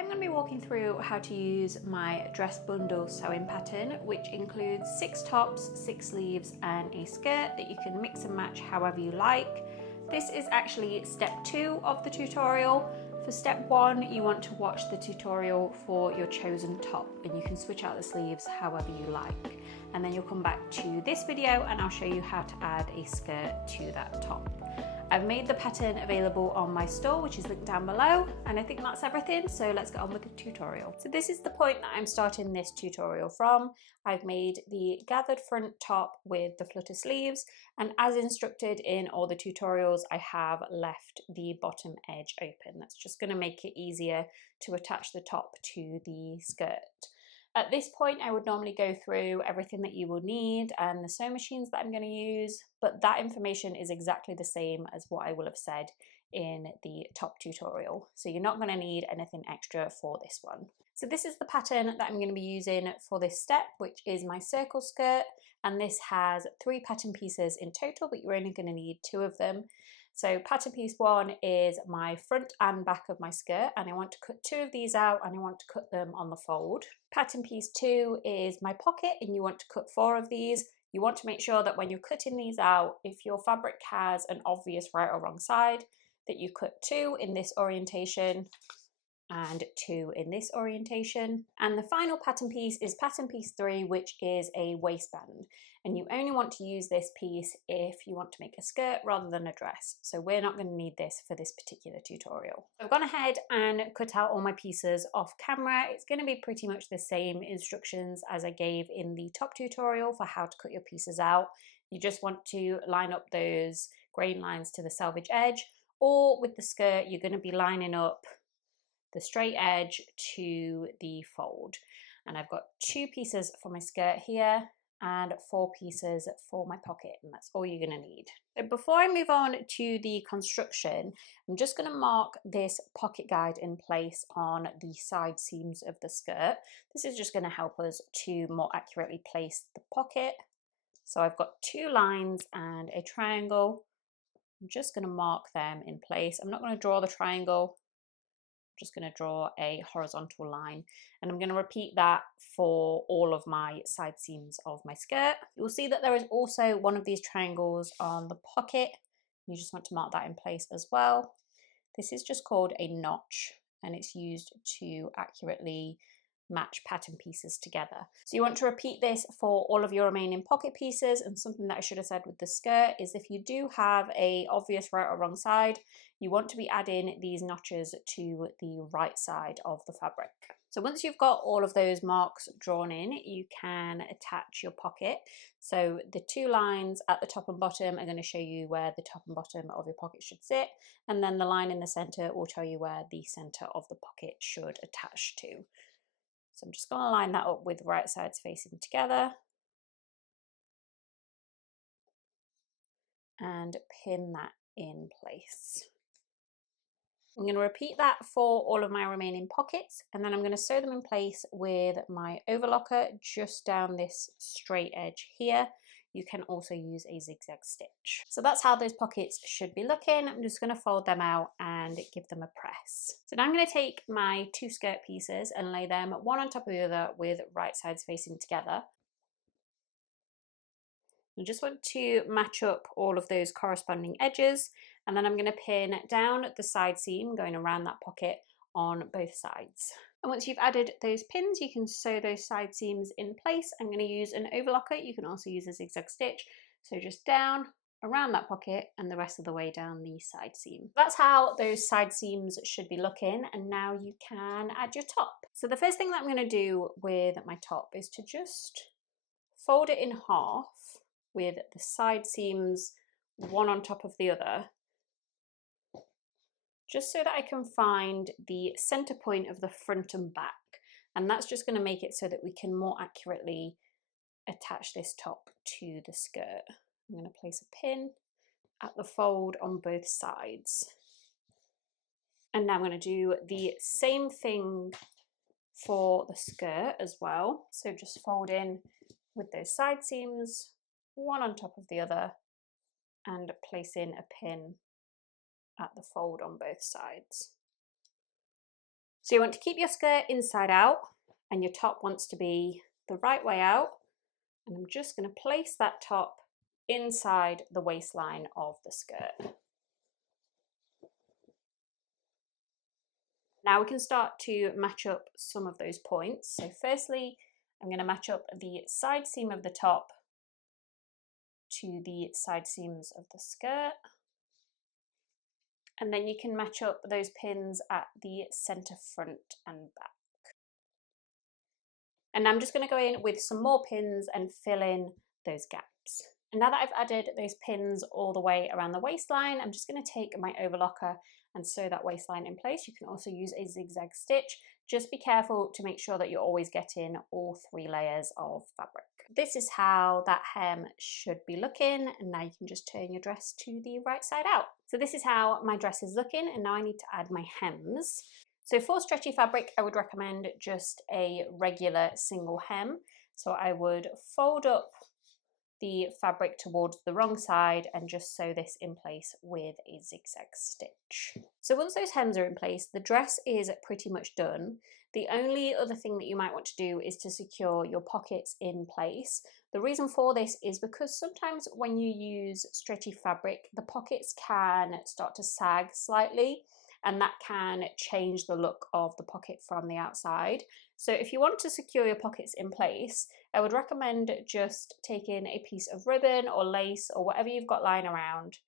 I'm going to be walking through how to use my dress bundle sewing pattern, which includes 6 tops, 6 sleeves and a skirt that you can mix and match however you like. This is actually step 2 of the tutorial. For step 1, you want to watch the tutorial for your chosen top, and you can switch out the sleeves however you like. And then you'll come back to this video and I'll show you how to add a skirt to that top. I've made the pattern available on my store, which is linked down below, and I think that's everything, so let's get on with the tutorial. So this is the point that I'm starting this tutorial from. I've made the gathered front top with the flutter sleeves, and as instructed in all the tutorials, I have left the bottom edge open. That's just going to make it easier to attach the top to the skirt. At this point, I would normally go through everything that you will need and the sewing machines that I'm going to use, but that information is exactly the same as what I will have said in the top tutorial. So you're not going to need anything extra for this one. So this is the pattern that I'm going to be using for this step, which is my circle skirt, and this has 3 pattern pieces in total, but you're only going to need 2 of them. So pattern piece 1 is my front and back of my skirt, and I want to cut 2 of these out and I want to cut them on the fold. Pattern piece 2 is my pocket, and you want to cut 4 of these. You want to make sure that when you're cutting these out, if your fabric has an obvious right or wrong side, that you cut 2 in this orientation and 2 in this orientation. And the final pattern piece is pattern piece 3, which is a waistband. And you only want to use this piece if you want to make a skirt rather than a dress. So we're not going to need this for this particular tutorial. I've gone ahead and cut out all my pieces off camera. It's going to be pretty much the same instructions as I gave in the top tutorial for how to cut your pieces out. You just want to line up those grain lines to the selvage edge, or with the skirt, you're going to be lining up the straight edge to the fold. And I've got 2 pieces for my skirt here and 4 pieces for my pocket, and that's all you're going to need. So before I move on to the construction, I'm just going to mark this pocket guide in place on the side seams of the skirt. This is just going to help us to more accurately place the pocket. So I've got 2 lines and a triangle. I'm just going to mark them in place. I'm not going to draw the triangle, just going to draw a horizontal line, and I'm going to repeat that for all of my side seams of my skirt. You'll see that there is also one of these triangles on the pocket. You just want to mark that in place as well. This is just called a notch, and it's used to accurately match pattern pieces together. So you want to repeat this for all of your remaining pocket pieces. And something that I should have said with the skirt is if you do have a obvious right or wrong side, you want to be adding these notches to the right side of the fabric. So once you've got all of those marks drawn in, you can attach your pocket. So the 2 lines at the top and bottom are going to show you where the top and bottom of your pocket should sit, and then the line in the center will tell you where the center of the pocket should attach to. So I'm just going to line that up with the right sides facing together and pin that in place. I'm going to repeat that for all of my remaining pockets, and then I'm going to sew them in place with my overlocker just down this straight edge here. You can also use a zigzag stitch. So that's how those pockets should be looking. I'm just going to fold them out and give them a press. So now I'm going to take my 2 skirt pieces and lay them one on top of the other with right sides facing together. You just want to match up all of those corresponding edges, and then I'm going to pin down the side seam going around that pocket on both sides. And once you've added those pins, you can sew those side seams in place. I'm going to use an overlocker. You can also use a zigzag stitch. So just down, around that pocket, and the rest of the way down the side seam. That's how those side seams should be looking, and now you can add your top. So the first thing that I'm going to do with my top is to just fold it in half with the side seams one on top of the other, just so that I can find the center point of the front and back. And that's just going to make it so that we can more accurately attach this top to the skirt. I'm going to place a pin at the fold on both sides. And now I'm going to do the same thing for the skirt as well. So just fold in with those side seams, one on top of the other, and place in a pin at the fold on both sides. So you want to keep your skirt inside out and your top wants to be the right way out. And I'm just going to place that top inside the waistline of the skirt. Now we can start to match up some of those points. So firstly, I'm going to match up the side seam of the top to the side seams of the skirt. And then you can match up those pins at the center front and back. And I'm just going to go in with some more pins and fill in those gaps. And now that I've added those pins all the way around the waistline, I'm just going to take my overlocker and sew that waistline in place. You can also use a zigzag stitch. Just be careful to make sure that you're always getting all 3 layers of fabric. This is how that hem should be looking, and now you can just turn your dress to the right side out. So this is how my dress is looking, and now I need to add my hems. So for stretchy fabric, I would recommend just a regular single hem. So I would fold up the fabric towards the wrong side and just sew this in place with a zigzag stitch. So once those hems are in place, the dress is pretty much done. The only other thing that you might want to do is to secure your pockets in place. The reason for this is because sometimes when you use stretchy fabric, the pockets can start to sag slightly, and that can change the look of the pocket from the outside. So if you want to secure your pockets in place, I would recommend just taking a piece of ribbon or lace or whatever you've got lying around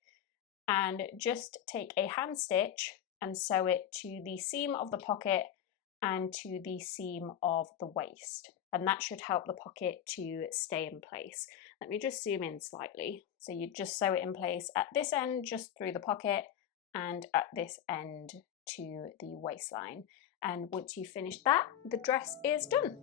and just take a hand stitch and sew it to the seam of the pocket and to the seam of the waist. And that should help the pocket to stay in place. Let me just zoom in slightly. So you just sew it in place at this end, just through the pocket, and at this end to the waistline. And once you've finished that, the dress is done.